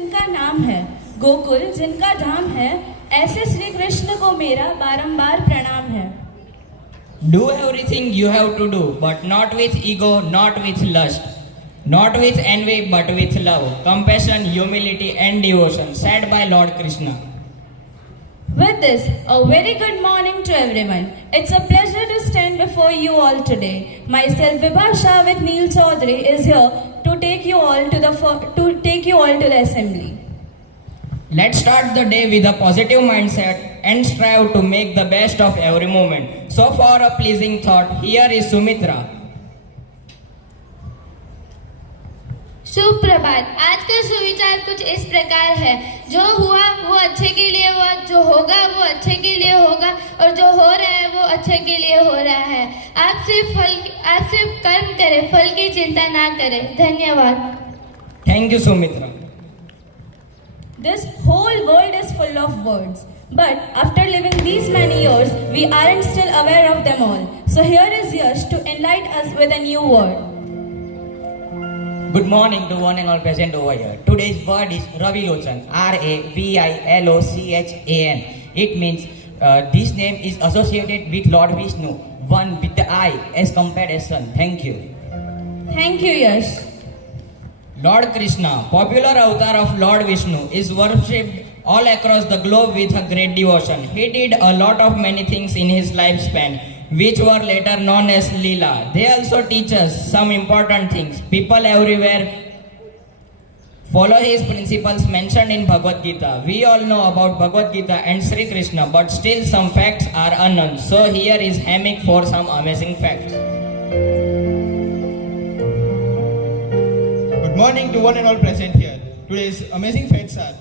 जिनका नाम है गोकुल, जिनका धाम है, ऐसे श्री कृष्ण को मेरा बारंबार प्रणाम है। Do everything you have to do, but not with ego, not with lust, not with envy, but with love, compassion, humility, and devotion, said by Lord Krishna. With this, a very good morning to everyone. It's a pleasure to stand before you all today. Myself, Vibhasha with Neil Chaudhary, is here to take you all to the assembly. Let's start the day with a positive mindset and strive to make the best of every moment. So for a pleasing thought, here is Sumitra. सुप्रभात। आज का सुविचार कुछ इस प्रकार है, जो हुआ वो अच्छे के लिए हुआ, जो होगा वो अच्छे के लिए होगा, और जो हो रहा है वो अच्छे के लिए हो रहा है। आप सिर्फ कर्म करें, फल की चिंता ना करें। धन्यवाद। Thank you, Sumitra. This whole world is full of words, but after living these many years, we aren't still aware of them all. So here is Yash to enlighten us with a new word. Good morning to one and all present over here. Today's word is Ravilochan, Ravilochan. It means this name is associated with Lord Vishnu, one with the eye as compared as sun. Thank you. Thank you, Yash. Lord Krishna, popular avatar of Lord Vishnu, is worshipped all across the globe with a great devotion. He did a lot of many things in his lifespan, which were later known as Leela. They also teach us some important things. People everywhere follow his principles mentioned in Bhagavad Gita. We all know about Bhagavad Gita and Sri Krishna, but still some facts are unknown. So here is Hamik for some amazing facts. Good morning to one and all present here. Today's amazing facts are: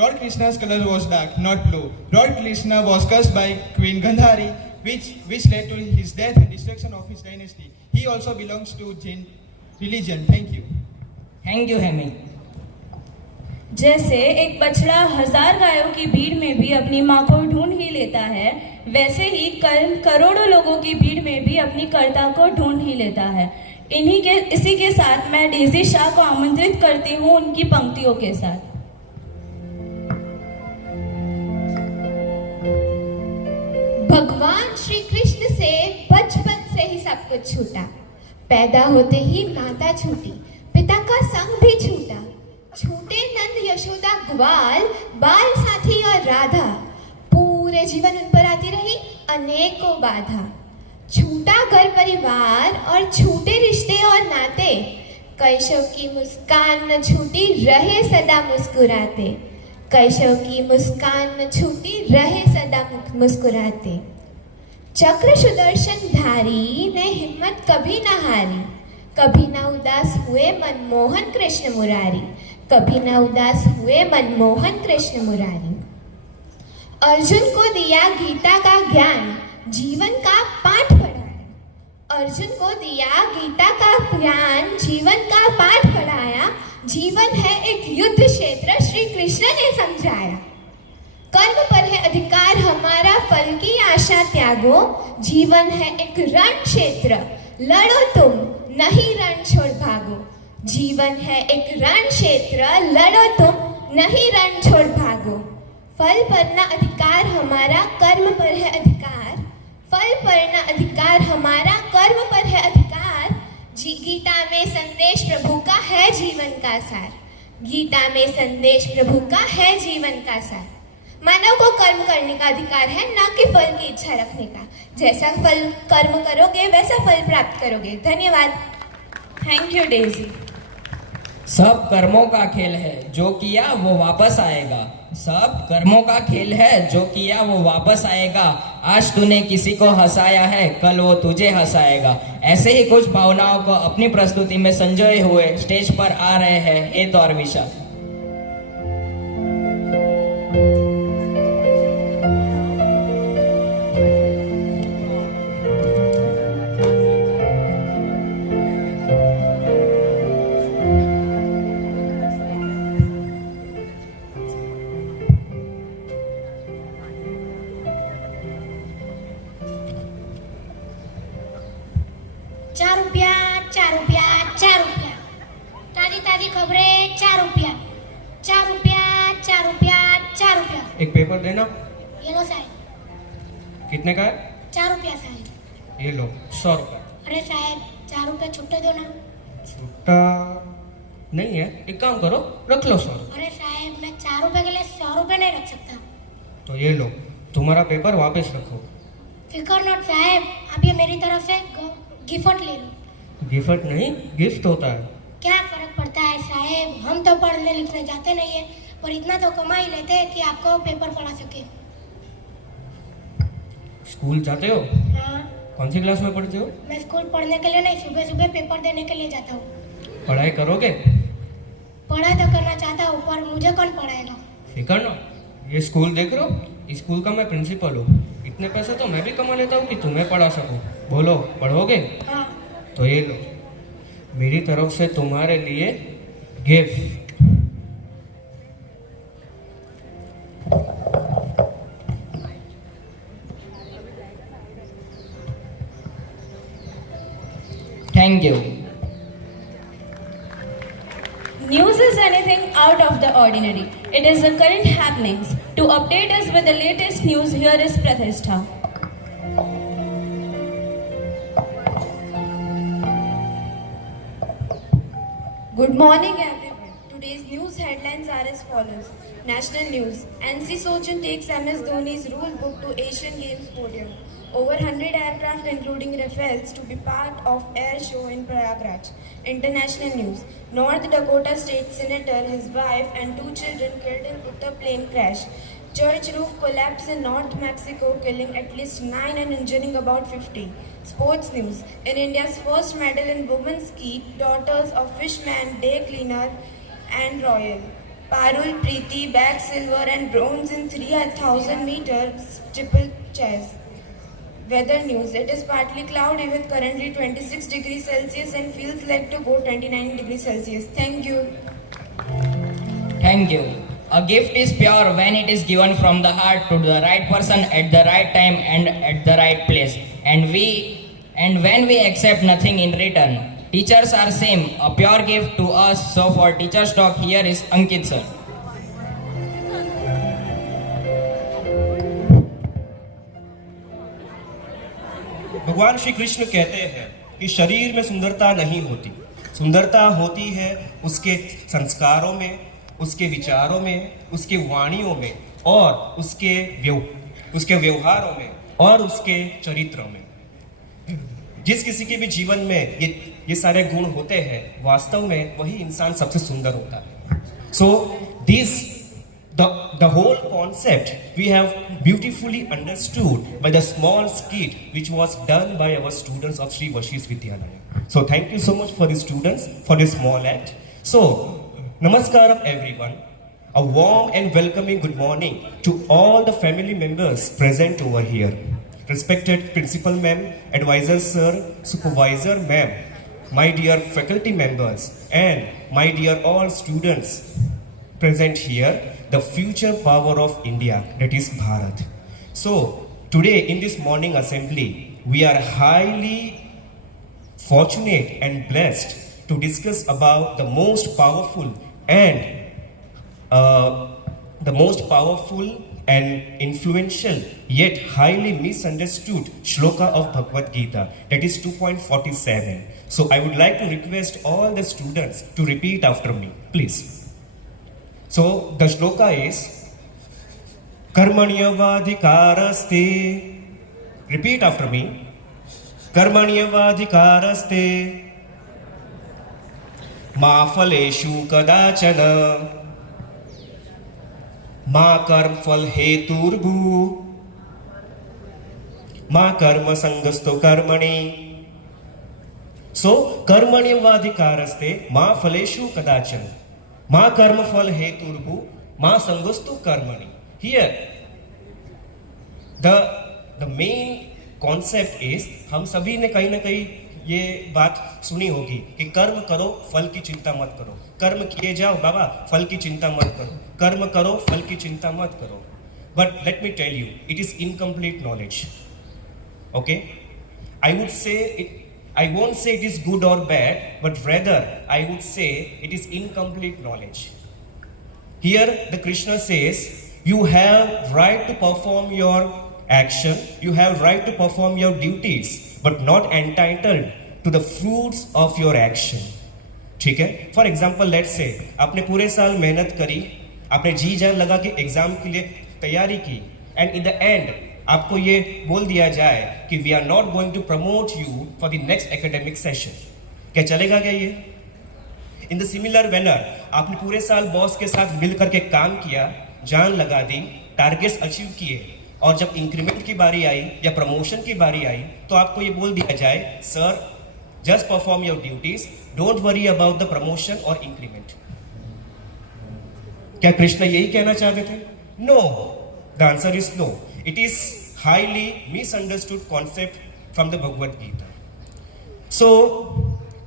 Lord Krishna's color was dark, not blue. Lord Krishna was cursed by Queen Gandhari, which led to his death and destruction of his dynasty. He also belongs to Jain religion. Thank you. Thank you, Hamik. जैसे एक बछड़ा 1000 गायों की भीड़ में भी अपनी माँ को ढूंढ ही लेता है, वैसे ही करोड़ों लोगों की भीड़ में भी अपनी कर्ता को ढूंढ ही लेता है। इसी के साथ मैं डेजी शाह को आमंत्रित करती हूँ उनकी पंक्तियों के साथ। भगवान श्री कृष्ण से बचपन से ही सब कुछ छूटा। पैदा होते ही माता छूटी, पिता का संग भी छूटा। छूटे नंद यशोदा ग्वाल, बाल साथी और राधा। पूरे जीवन उन पर आती रही अनेकों बाधा। छूटा घर परिवार और छूटे रिश्ते और नाते। कैशव की मुस्कान न छूटी, रहे सदा मुस्कुराते। कैशव की मुस्कान न छूटी, रहे सदा मुस्कुराते। चक्र सुदर्शन धारी ने हिम्मत कभी न हारी। कभी न उदास हुए मनमोहन कृष्ण मुरारी। कभी न उदास हुए मनमोहन कृष्ण मुरारी। अर्जुन को दिया गीता का ज्ञान, जीवन का पाठ पढ़ाया। अर्जुन को दिया गीता का ज्ञान, जीवन का पाठ पढ़ाया। जीवन है एक युद्ध क्षेत्र, श्री कृष्ण ने समझाया। कर्म पर है अधिकार हमारा, फल की आशा त्यागो। जीवन है एक रण क्षेत्र, लड़ो तुम, नहीं रण छोड़ भागो। जीवन है एक रण क्षेत्र, लड़ो तुम, नहीं रण छोड़ भागो। फल पर न अधिकार हमारा, कर्म पर है अधिकार। फल पर न अधिकार हमारा, कर्म पर है अधिकार। गीता में संदेश प्रभु का है जीवन का सार। गीता में संदेश प्रभु का है जीवन का सार। मानव को कर्म करने का अधिकार है, न कि फल की इच्छा रखने का। जैसा फल कर्म करोगे वैसा फल प्राप्त करोगे। धन्यवाद। Thank you Daisy. सब कर्मों का खेल है, जो किया वो वापस आएगा। सब कर्मों का खेल है, जो किया वो वापस आएगा। आज तूने किसी को हंसाया है, कल वो तुझे हंसाएगा। ऐसे ही कुछ भावनाओं को अपनी प्रस्तुति में संजोए हुए स्टेज पर आ रहे हैं हेत और विशाल। ₹4 ₹4 ₹4। ताजी ताजी खबरें ₹4। एक पेपर देना। ये लो साहब। कितने का है? 4 रुपया साहब। ये लो 100 रुपये। अरे साहब 4 रुपये छुट्टे दो ना। छुट्टा नहीं है, एक काम करो रख लो 100 रुपये। अरे साहब मैं 4 रुपये के लिए 100 रुपये नहीं रख सकता। तो ये लो तुम्हारा पेपर वापस रखो। फिकर नॉट साहब, आप ये मेरी तरफ से गिफ्ट ले लो। गिफ्ट नहीं, गिफ्ट होता है। क्या फर्क पड़ता है साहब, हम तो पढ़ने लिखने जाते नहीं है, पर इतना तो कमा ही लेते हैं कि आपको पेपर पढ़ा सके। स्कूल जाते हो? हाँ, कौन सी क्लास में पढ़ते हो? मैं स्कूल पढ़ने के लिए नहीं, सुबह सुबह पेपर देने के लिए जाता हूँ। पढ़ाई करोगे? पढ़ाई तो करना चाहता हूँ, पर मुझे कौन पढ़ाएगा। फिकर ना, ये स्कूल देख रहे हो, स्कूल का मैं प्रिंसिपल हूँ। इतने पैसे तो मैं भी कमा लेता हूँ कि तुम्हें पढ़ा सकूँ। बोलो पढ़ोगे? हाँ। तो ये लो मेरी तरफ से तुम्हारे लिए gift. Thank you. News is anything out of the ordinary. It is the current happenings. To update us with the latest news, here is Pratishtha. Good morning, everyone. Today's news headlines are as follows. National news. NC Sochin takes MS Dhoni's rule book to Asian Games podium. Over 100 aircraft, including Rafales, to be part of air show in Prayagraj. International news. North Dakota State Senator, his wife, and 2 children killed in Uttar plane crash. Church roof collapse in North Mexico, killing at least 9 and injuring about 50. Sports news. In India's first medal in women's ski, daughters of Fishman, Day Cleaner, and Royal. Parul Preeti bagged silver and bronze in 3,000 meters triple chase. Weather news. It is partly cloudy with currently 26 degrees Celsius and feels like to go 29 degrees Celsius. Thank you. Thank you. A gift is pure when it is given from the heart to the right person at the right time and at the right place. And when we accept nothing in return. Teachers are same, a pure gift to us. So for Teachers Talk, here is Ankit sir. भगवान श्री कृष्ण कहते हैं कि शरीर में सुंदरता नहीं होती, सुंदरता होती है उसके संस्कारों में, उसके विचारों में, उसके वाणियों में और उसके व्यवहारों में और उसके चरित्रों में। जिस किसी के भी जीवन में ये सारे गुण होते हैं, वास्तव में वही इंसान सबसे सुंदर होता है। So the whole concept we have beautifully understood by the small skit which was done by our students of Sri Vashish Vidyalaya. So thank you so much for the students for this small act. So namaskaram everyone. A warm and welcoming good morning to all the family members present over here. Respected principal ma'am, advisor sir, supervisor ma'am, my dear faculty members and my dear all students present here, the future power of India, that is Bharat. So today in this morning assembly, we are highly fortunate and blessed to discuss about the most powerful and influential yet highly misunderstood shloka of Bhagavad Gita, that is 2.47. So I would like to request all the students to repeat after me, please. So the shloka is Karmanyavadhikaraste. Repeat after me. Karmanyavadhikaraste Ma phaleshu kadachana Ma karm phal heturbu Ma karma sangasto karmani. So Karmanyavadhikaraste Ma phaleshu kadachana Ma karma phal heturbu Ma sangastu karmani. Here the main concept is, हम सभी ने कहीं ना कहीं ये बात सुनी होगी कि कर्म करो फल की चिंता मत करो, कर्म किए जाओ बाबा फल की चिंता मत करो, कर्म करो फल की चिंता मत करो. But let me tell you, it is incomplete knowledge. Okay, I won't say it is good or bad, but rather I would say it is incomplete knowledge. Here the Krishna says You have right to perform your action, you have right to perform your duties, but not entitled to the fruits of your action. ठीक है? For example let's say आपने पूरे साल मेहनत करी, आपने जी जान लगा के एग्जाम के लिए तैयारी की, एंड इन द एंड आपको ये बोल दिया जाए कि we are not going to promote you for the next academic session, क्या चलेगा क्या ये? इन द सिमिलर मैनर आपने पूरे साल बॉस के साथ मिल करके काम किया, जान लगा दी, टारगेट्स अचीव किए, और जब इंक्रीमेंट की बारी आई या प्रमोशन की बारी आई तो आपको ये बोल दिया जाए sir just perform your duties, don't worry about the promotion और इंक्रीमेंट। क्या कृष्ण यही कहना चाहते थे? No, the answer is no. It is highly misunderstood concept from the Bhagavad Gita. So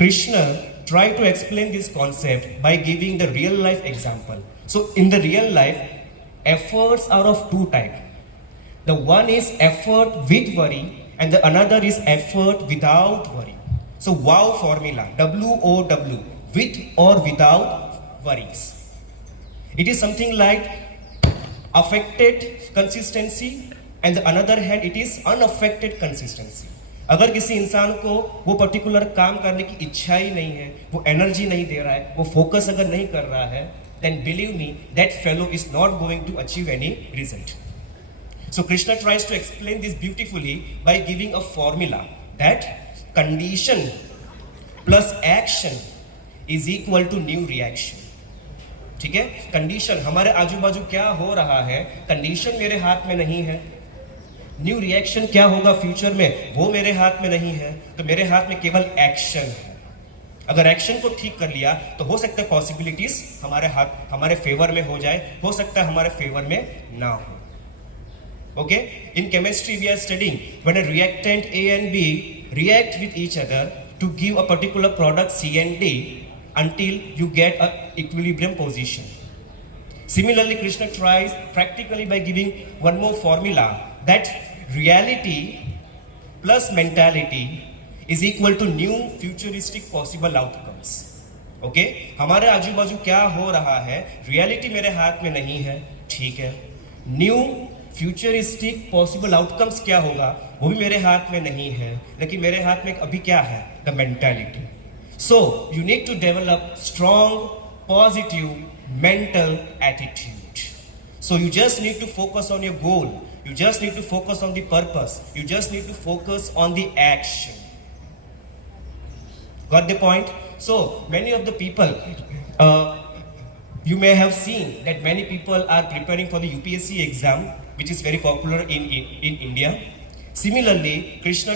Krishna tried to explain this concept by giving the real life example. So in the real life, efforts are of two types. The one is effort with worry and the another is effort without worry. So WOW formula, WOW, with or without worries. It is something like affected consistency and the another hand it is unaffected consistency. अगर किसी इंसान को वो particular काम करने की इच्छा ही नहीं है, वो एनर्जी नहीं दे रहा है, वो फोकस अगर नहीं कर रहा है, then believe me, that fellow is not going to achieve any result. So Krishna tries to explain this beautifully by giving a formula that condition plus action is equal to new reaction. ठीक है? Condition, हमारे आजू बाजू क्या हो रहा है, condition मेरे हाथ में नहीं है। न्यू रिएक्शन क्या होगा फ्यूचर में, वो मेरे हाथ में नहीं है, तो मेरे हाथ में केवल एक्शन है। अगर एक्शन को ठीक कर लिया तो हो सकता है पॉसिबिलिटीज हमारे फेवर में हो जाए, हो सकता है हमारे फेवर में ना हो। Okay, in chemistry we are studying when a reactant A and B react with each other to give a particular product C and D until you get a equilibrium position. Similarly, Krishna tries practically by giving one more formula that reality plus mentality is equal to new futuristic possible outcomes. Okay? हमारे आजू बाजू क्या हो रहा है, reality मेरे हाथ में नहीं है, ठीक है। न्यू फ्यूचरिस्टिक पॉसिबल आउटकम्स क्या होगा, वो भी मेरे हाथ में नहीं है, लेकिन मेरे हाथ में अभी क्या है, the mentality. So you need to develop strong positive mental attitude. So you just need to focus on your goal, you just need to focus on the purpose, you just need to focus on the action. Got the point? So many of the people, you may have seen that many people are preparing for the UPSC exam, which is very popular in India. Similarly, Krishna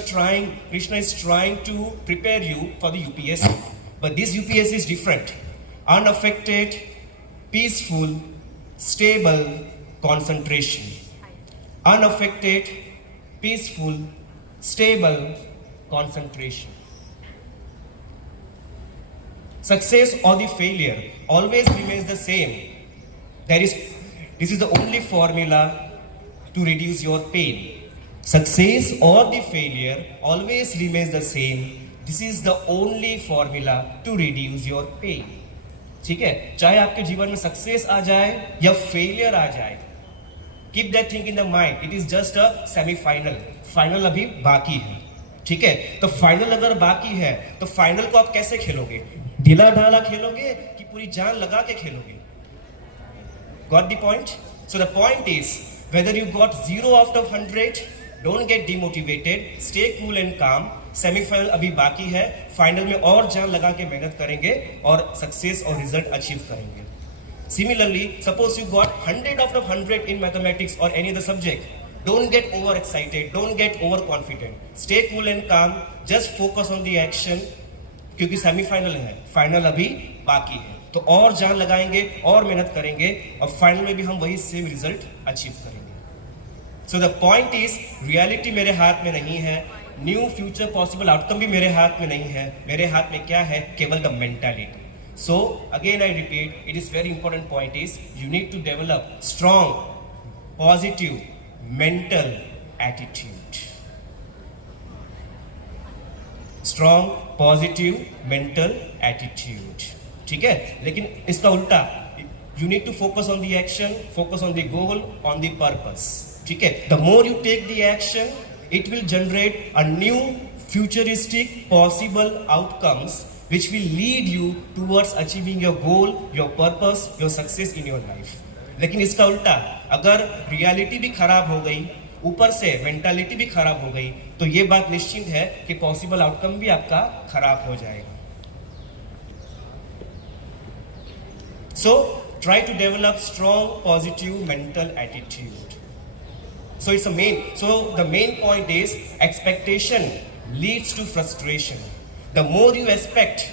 is trying to prepare you for the UPSC, but this UPSC is different. Unaffected, peaceful, stable concentration. Unaffected, peaceful, stable concentration. Success or the failure always remains the same. This is the only formula to reduce your pain. Success or the failure always remains the same. This is the only formula to reduce your pain. ठीक है, चाहे आपके जीवन में success आ जाए या failure आ जाए, keep that thing in the mind, it is just a semifinal, final अभी बाकी है। ठीक है, तो फाइनल अगर बाकी है तो फाइनल को आप कैसे खेलोगे, ढीला ढाला खेलोगे कि पूरी जान लगा के खेलोगे? Got the point? So the point is whether you got 0 out of 100, don't get demotivated, stay cool and काम। सेमीफाइनल अभी बाकी है, फाइनल में और जान लगा के मेहनत करेंगे और सक्सेस और रिजल्ट अचीव करेंगे। Similarly, suppose you got 100 out of 100 in mathematics or any other subject, don't get over excited, don't get over confident, stay cool and calm, just focus on the action, क्योंकि semifinal है, final अभी बाकी है, तो और जान लगाएंगे और मेहनत करेंगे और फाइनल में भी हम वही सेम रिजल्ट अचीव करेंगे। So the point is, reality मेरे हाथ में नहीं है, न्यू फ्यूचर पॉसिबल आउटकम भी मेरे हाथ में नहीं है, मेरे हाथ में क्या है, केवल the mentality. So again I repeat, it is very important point is you need to develop strong positive mental attitude. Strong positive mental attitude, ठीक है। लेकिन इसका उल्टा, You need to focus on the action, focus on the goal, on the purpose. ठीक है? The more you take the action, it will generate a new futuristic possible outcomes which will lead you towards achieving your goal, your purpose, your success in your life. लेकिन इसका उल्टा, अगर reality भी खराब हो गई, ऊपर से मेंटालिटी भी खराब हो गई, तो ये बात निश्चित है कि पॉसिबल आउटकम भी आपका खराब हो जाएगा. So try to develop strong positive mental attitude. So the main point is expectation leads to frustration. The more you expect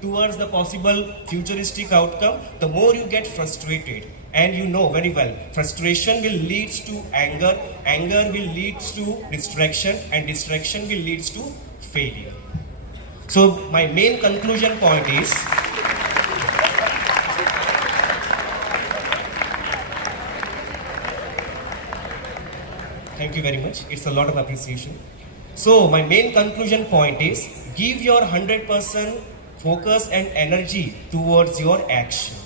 towards the possible futuristic outcome, the more you get frustrated. And you know very well, frustration will lead to anger, anger will lead to distraction, and distraction will lead to failure. So my main conclusion point is, thank you very much, it's a lot of appreciation. So my main conclusion point is, give your 100% focus and energy towards your action,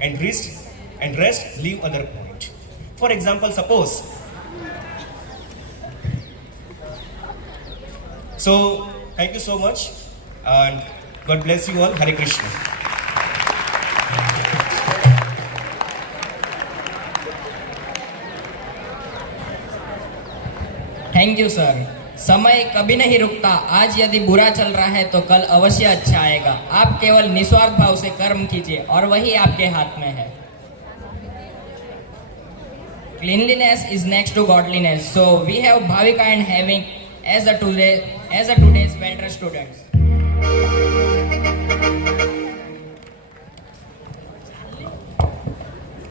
and rest leave other point. For example, suppose, so thank you so much and God bless you all. Hare Krishna. Thank you sir. समय कभी नहीं रुकता. आज यदि बुरा चल रहा है तो कल अवश्य अच्छा आएगा. आप केवल निस्वार्थ भाव से कर्म कीजिए और वही आपके हाथ में है. Cleanliness is next to godliness. So we have Bhavika and having as a today's mentor students.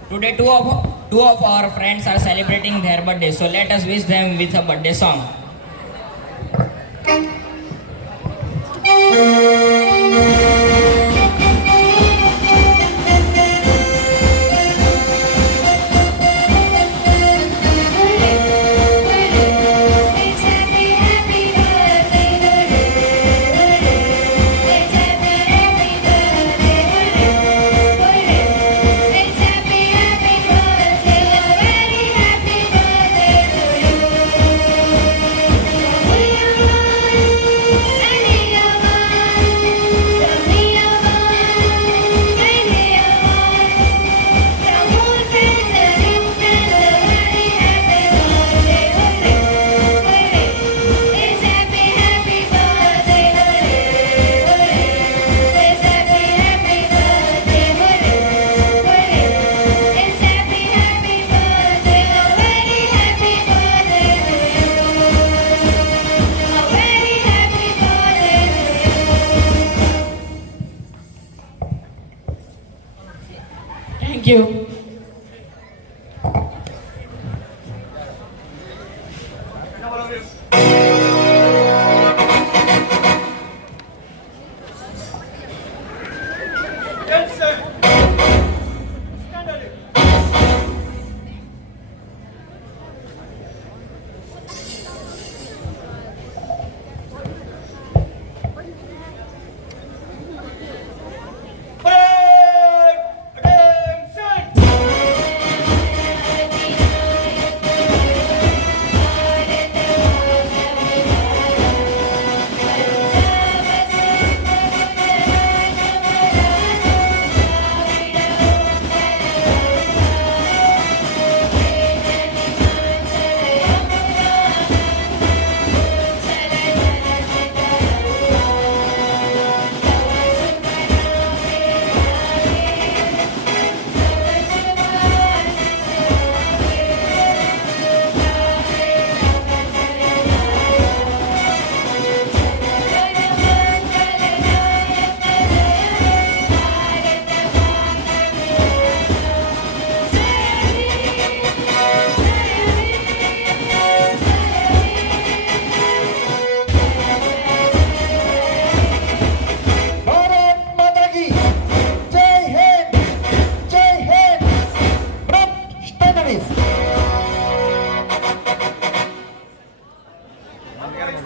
Today two of our friends are celebrating their birthday. So let us wish them with a birthday song.